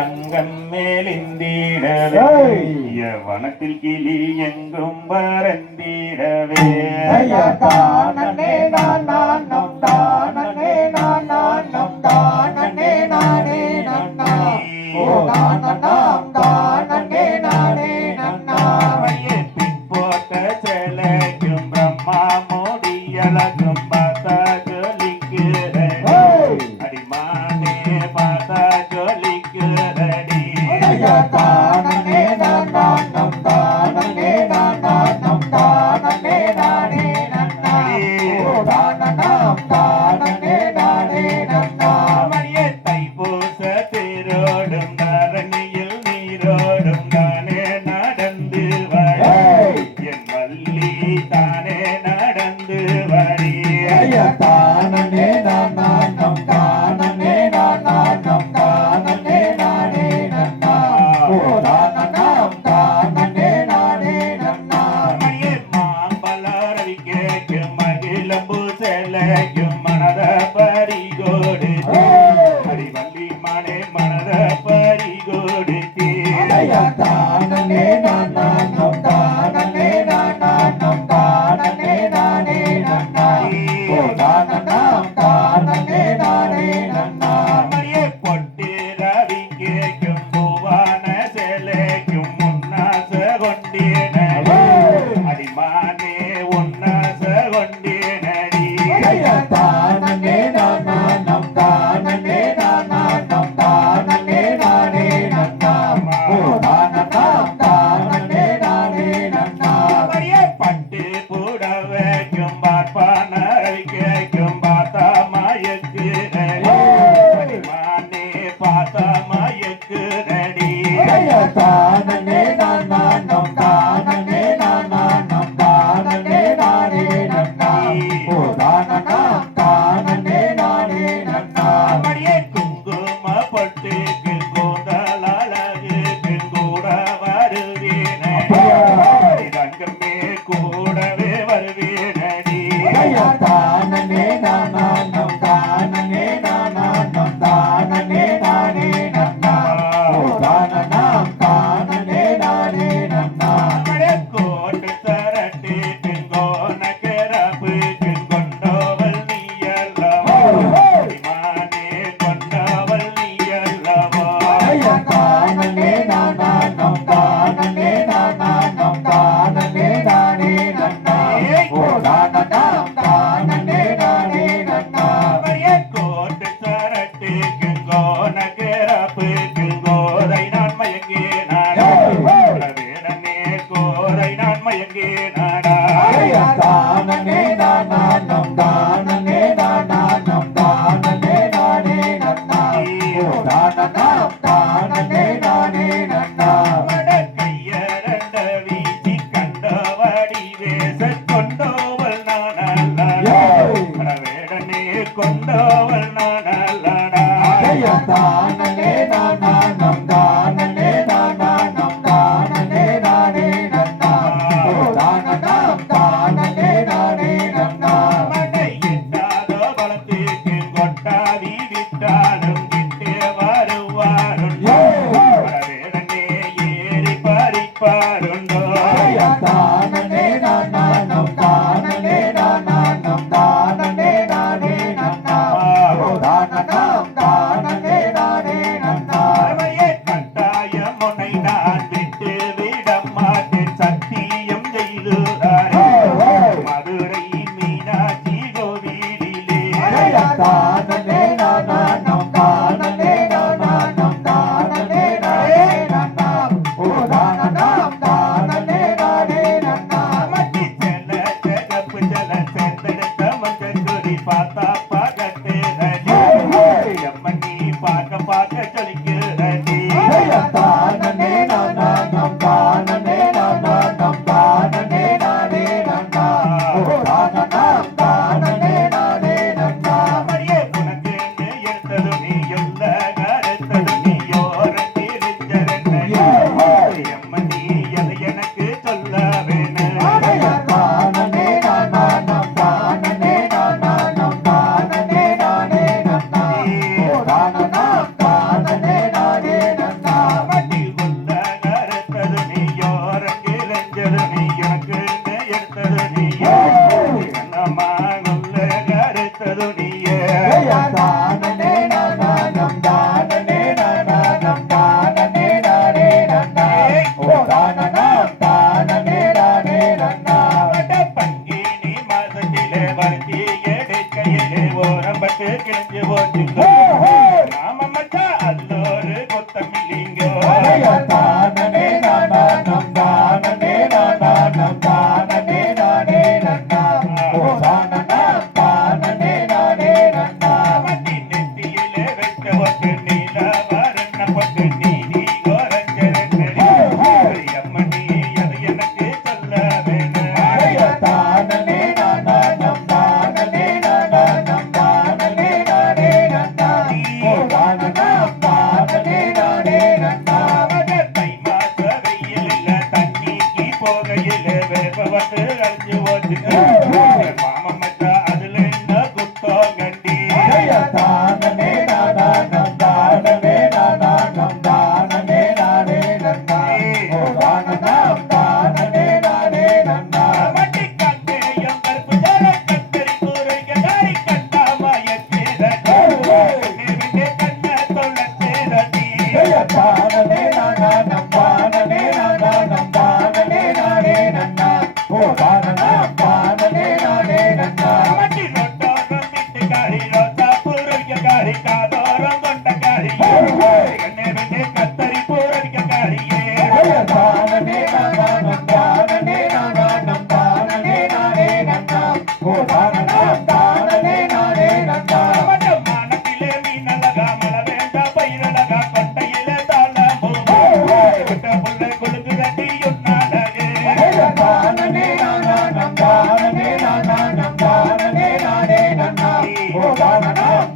அங்கன் மேலிந்திடவே வனத்தில் கிளி எங்கும் பரந்திடவே தானே நானும் தானே நானும் தானே நானே நன்னா ஓ தானம் தானே நானே நன்னா பின் போட்ட செலைக்கும் பிரம்மா மோடியலகும் பார்த்தா தானே நானும் தானே நானும் தானே நானே நன்னா ஓ தானம் தானே நானே நன்னா தைப்பூச தேரோடும் தரணியில் நீரோடும் தானே நடந்து வர என் வள்ளி தானே நடந்து வரி தானே நானும் தானே நானும் தானே நானே நன்னா மனத பறிகோடு அடிவள்ளி மனே மனத பறிகோடு தானே நானும் தானே நானும் தானே நானே நன்னா ஓ தானம் தானே நானே நன்னா பொட்டு ரவி கேக்கும் பூவான செலைக்கும் முன்னாச கொண்டேனடி அடிமானே உன்னாச கொண்டேனடி தானே நானும் தானே நானும் தானே நானே நன்னா ஓ தானம் தானே நானே நன்னா பட்டு புடவைக்கும் பார்ப்பான கேக்கும் பார்த்தா மயக்கு அடிமானே பார்த்தா மயக்கு நடி தானே நானும் தானே நானும் தானே நானே நன்னா ஓ தானம் தானே நானே நன்னா குங்கும பட்டுக்கு கோதல் அழகுக்கு கூட வருவேனடி ரங்கமே கூடவே வருவேனடி தானே நானும் தானே நானும் தானே நானே நன்னா ஓ தானம் தானே நானே நன்னா கோட்டு தரட்டு கோனக்கரப்பு கொண்டவள் நீ அல்லவோ மானே கொண்டவள் நீ அல்லவோ தானே நானும் தானே நானும் தானே நானே நன்னா ஓ தானம் தானே நானே நன்னா கோட்டு தரட்டு கோனக்கரப்பு கோதை நான் மயங்கே நாடா வேடனே கோதை நான் மயங்கே நாடா தானே நானும் தானே நானும் தானே நானே நன்னா ஓ தானம் தானே நானே நன்னா கையரண்ட வீசி கண்டவடி வேச கொண்டோவல் நானல்லடா வேடனே கொண்டோவல் நானல்லடா தானே நானும் தானே நானும் தானே நானே நன்னா ஓ தானம் தானே நானே நன்னா எட்டாத பலத்துக்கு கொட்டாதி விட்டாலும் கிட்டே வருவாருண்டோ வேடனே ஏறி பறிப்பாருண்டோ தானே நானும் தானே நானும் தானே நானே நன்னா ஓ தானம் தானே நானே நன்னா தானனாம் தானனே நானே நன்னா மட்டி உள்ள கருத்தது நீயோ ரங்கிலஞ்சது நீ எனக்கு எடுத்தது நீயோ என்னம்மா உள்ள கருத்தது நீயே தானனே நானானம் தானனே நானானம் தானனே நானே நன்னா ஓ தானனாம் தானனே நானே நன்னா பங்கினி மாசத்திலே வருத்தி எடுக்கையிலே ஓரம்பட்டு கிழிஞ்சு போச்சு நாம மச்சா அல்லோரு கொத்தமில்லிங்கோ தானனே நானானம் தானனே நானானம் தானனே நானே நன்னா ஓ தானனாம் தானனே நானே நன்னா மட்டி நெத்தியிலே வைக்க ஒட்டு நீல வரண பொட்டு நீதி கோரஞ்சரங்கடி அம்மணி அது எனக்கு சொல்ல வேணும் தானனே நானானம் தானனே நானானம் தானனே நானே நன்னா ஓ தானனாம் தானனே நானே நன்னா தை மாச வெயிலில் தண்ணிக்கு போகையிலே வேப்பவட்டு அழிஞ்சு ஓட்டுங்க மாம மச்சா அதுல என்ன குத்தம் கண்டி தானனே நானானம் தானனே நானானம் தானனே நானே நன்னா ஓ தானனாம் தானனே நானே நன்னா மட்டி கண்டையும் கருப்பு ஜால கத்தரி கூரைங்க தாரி கட்டாம எத்தேரே கண்ண தொள்ளத்தேரடி தானனே நானானம் தானனே நானானம் தானனே நானே நன்னா ஓ தானனாம் தானனே நானே நன்னா மட்டி ரொட்டோரம் வீட்டுக்காரி ரோசா பூரடிக்காரி காதோரம் கொண்டக்காரி கண்ணே வெண்ணே கத்தரி பூரடிக்காரியே தானனே நானானம் தானனே நானானம் தானனே நானே நன்னா ஓ தானனாம் தானனே நானே நன்னா மட்டம் மானத்திலே மீனழகா மழை வேண்டா பயிரழகா கொண்டையிலே தாளம்பூ விட்ட புள்ள கொழுந்து கட்டி உன்னாலகே தானனே நானானம் தானனே நானானம் தானனே நானே நன்னா ஓ தானனாம்